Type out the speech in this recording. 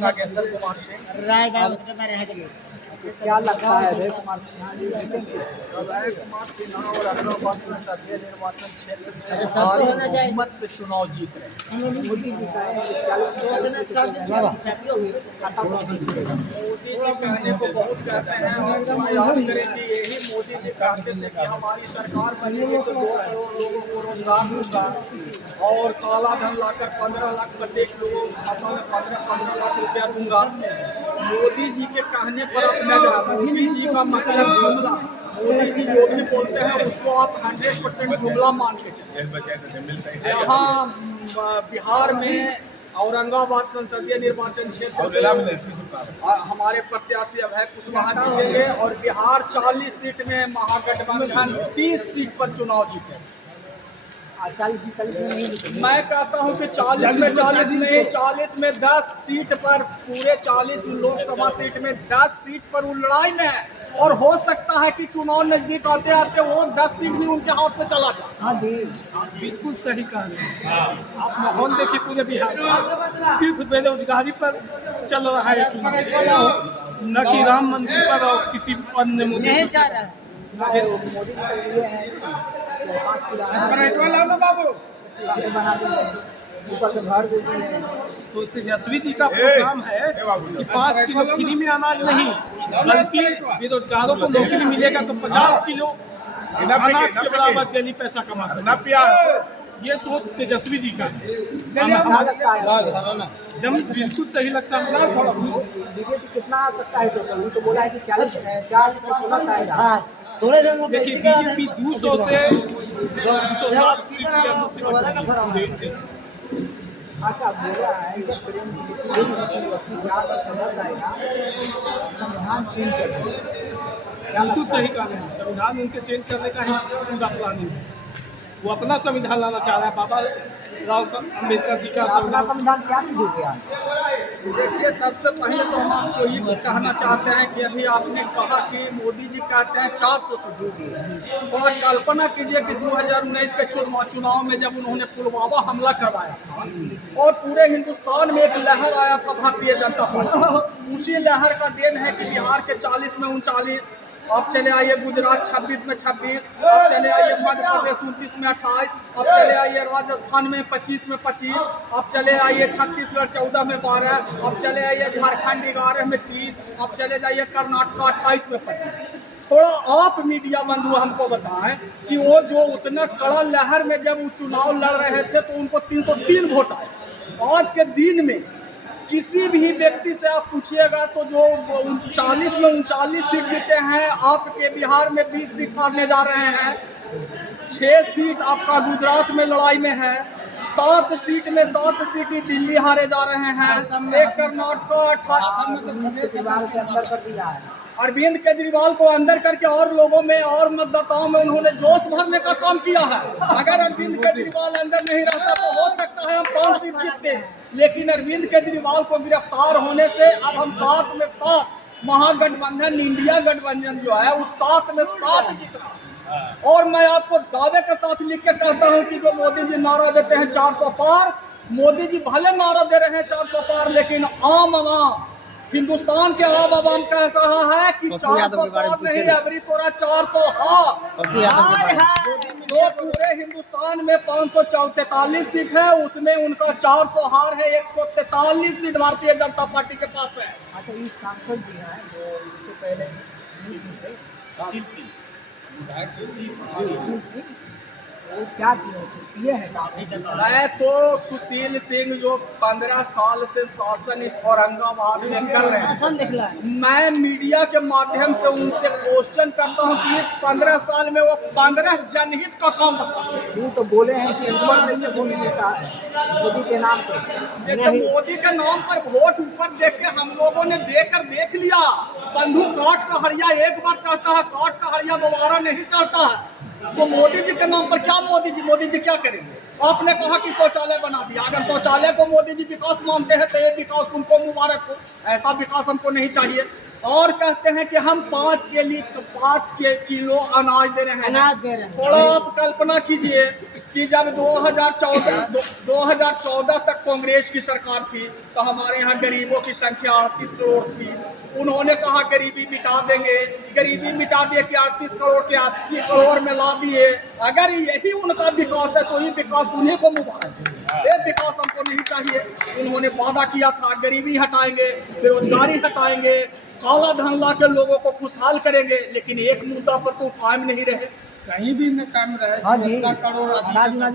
नागेंद्र कुमार सिंह रायगढ़ क्या लगता है अभय कुमार सिन्हा जी जीतेंगे? अभय कुमार सिन्हा और औरंगाबाद संसदीय निर्वाचन क्षेत्र से अच्छा, सबको भारी होना चाहिए। बहुमत से चुनाव जीत रहे हैं। मोदी जी का है 40 मोदी जी कहने को बहुत कहते हैं और हम याद करें कि यही मोदी जी कहते थे कि हमारी सरकार बनेगी तो 2 करोड़ लोगों को रोजगार दूंगा और काला धन लाकर 15 लाख प्रत्येक लोगों के खाता में 15 लाख रुपया दूंगा। मोदी जी के कहने पर अपने मोदी जी का मतलब जुमला, मोदी जी जो भी बोलते हैं उसको आप 100% जुमला मान के चलें। यहाँ बिहार में औरंगाबाद संसदीय निर्वाचन क्षेत्र से हमारे प्रत्याशी अभय कुशवाहा जीतेंगे और बिहार 40 सीट में महागठबंधन 30 सीट पर चुनाव जीते। 40 में नहीं जीतेंगे। मैं कहता हूं कि 40 में 40 नहीं, 40 में 10 सीट पर, पूरे 40 लोकसभा सीट में 10 सीट पर वो लड़ाई में है और हो सकता है कि चुनाव नजदीक आते आते वो 10 सीट भी उनके हाथ से चला जाए। हाँ जी, बिल्कुल सही कह रहे हैं आप। माहौल देखिए पूरे बिहार में सिर्फ बेरोजगारी पर चल रहा है चुनाव, न कि राम मंदिर पर और किसी अन्य मुद्दे नहीं पर। चाह रहा है। मोदी जी का ये है कि 5 किलो बाबू बना देंगे, ऊपर से घर दे दिए। तो तेजस्वी जी का प्रोग्राम है कि 5 किलो फ्री में अनाज नहीं, बल्कि बेरोजगारों को नौकरी मिलेगा तो 50 किलो अनाज के बराबर डेली पैसा कमा सकते। ये सोच तेजस्वी जी का है। क्या लगता है? जब बिल्कुल सही लगता है। बीजेपी कितना आ सकता है टोटल? तो बोला है कि 4 प्लस आएगा। थोड़े दिन में देखिए बीजेपी 200 से 207 सीट के अच्छा, बोला है कि प्रेम जी की 4 प्लस आएगा, संविधान चेंज कर देगा। बिल्कुल सही कहा है। संविधान उनके चेंज करने का ही पूरा प्लानिंग है। वो अपना संविधान लाना चाह रहा है। बाबा राव अम्बेडकर जी का अपना संविधान। संविधान क्या दीजिएगा आप? देखिए, सबसे पहले तो हम आपको ये कहना चाहते हैं कि अभी आपने कहा कि मोदी जी कहते हैं 400 से। थोड़ा कल्पना कीजिए कि 2019 के चुनाव में जब उन्होंने पुलवामा हमला करवाया था और पूरे हिंदुस्तान में एक लहर आया था भारतीय जनता पार्टी, उसी लहर का देन है कि बिहार के 40 में 39, अब चले आइए गुजरात 26 में 26, अब चले आइए मध्य प्रदेश 29 में 28, अब चले आइए राजस्थान में 25 में 25, अब चले आइए छत्तीसगढ़ 14 में 12, अब चले आइए झारखंड 11 में 3, अब चले जाइए कर्नाटक 28 में 25। थोड़ा आप मीडिया बंधु हमको बताएं कि वो जो उतना कड़ा लहर में जब वो चुनाव लड़ रहे थे तो उनको 303 वोट आए। आज के दिन में किसी भी व्यक्ति से आप पूछिएगा तो जो 40 में 39 सीट जीते हैं, आपके बिहार में 20 सीट हारने जा रहे हैं, 6 सीट आपका गुजरात में लड़ाई में है, 7 सीट में 7 सीट ही दिल्ली हारे जा रहे हैं, एक कर्नाटक 18 के अंदर कर दिया है। अरविंद केजरीवाल को अंदर करके और लोगों में और मतदाताओं में उन्होंने जोश भरने का काम किया है। अगर अरविंद केजरीवाल अंदर नहीं रहता तो हो सकता है हम 5 सीट जीतते हैं, लेकिन अरविंद केजरीवाल को गिरफ्तार होने से अब हम 7 में 7 महागठबंधन इंडिया गठबंधन जो है उस 7 में 7 जीत रहा है। और मैं आपको दावे के साथ लिख के कहता हूँ कि जो मोदी जी नारा देते हैं 400 पार, मोदी जी भले नारा दे रहे हैं 400 पार, लेकिन आम आवाम हिंदुस्तान के आम आवाम कह रहा है कि 400 पार नहीं, अबरी सोरा 400 हार। जो पूरे हिंदुस्तान में 543 सीट है उसमें उनका 400 हार है, 143 सीट भारतीय जनता पार्टी के पास है। अच्छा, इस सांसद जी हैं जो इससे पहले वो क्या किए हैं? मैं तो सुशील सिंह जो 15 साल से शासन इस औरंगाबाद में कर रहे हैं, मैं मीडिया के माध्यम से उनसे क्वेश्चन करता हूं कि इस 15 साल में वो 15 जनहित का काम बताते हैं। वो तो बोले हैं कि ऊपर नहीं वोट मिलता है मोदी के नाम पर। जैसे मोदी के नाम पर वोट ऊपर देख के हम लोगों ने देख लिया। बंधु काट का हड़िया एक बार चढ़ता है, काट का हड़िया दोबारा नहीं चढ़ता है। तो मोदी जी के नाम पर क्या मोदी जी क्या करेंगे? आपने कहा कि शौचालय बना दिया। अगर शौचालय को मोदी जी विकास मानते हैं तो ये विकास उनको मुबारक हो, ऐसा विकास हमको नहीं चाहिए। और कहते हैं कि हम 5 किलो अनाज दे रहे हैं। अनाज दे रहे हैं। थोड़ा आप कल्पना कीजिए कि जब 2014 तक कांग्रेस की सरकार थी तो हमारे यहाँ गरीबों की संख्या 38 करोड़ थी। उन्होंने कहा गरीबी मिटा देंगे, गरीबी मिटा दिए कि 38 करोड़ के 80 करोड़ में ला दिए। अगर यही उनका विकास है तो ये विकास उन्हीं को मुबारक है। ये विकास हमको नहीं चाहिए। उन्होंने वादा किया था गरीबी हटाएंगे, बेरोजगारी हटाएंगे, काला धन ला के लोगों को खुशहाल करेंगे, लेकिन एक मुद्दा पर तो कायम नहीं रहे। कहीं भी न काम रहे। हाँ जी, करोड़ अनाज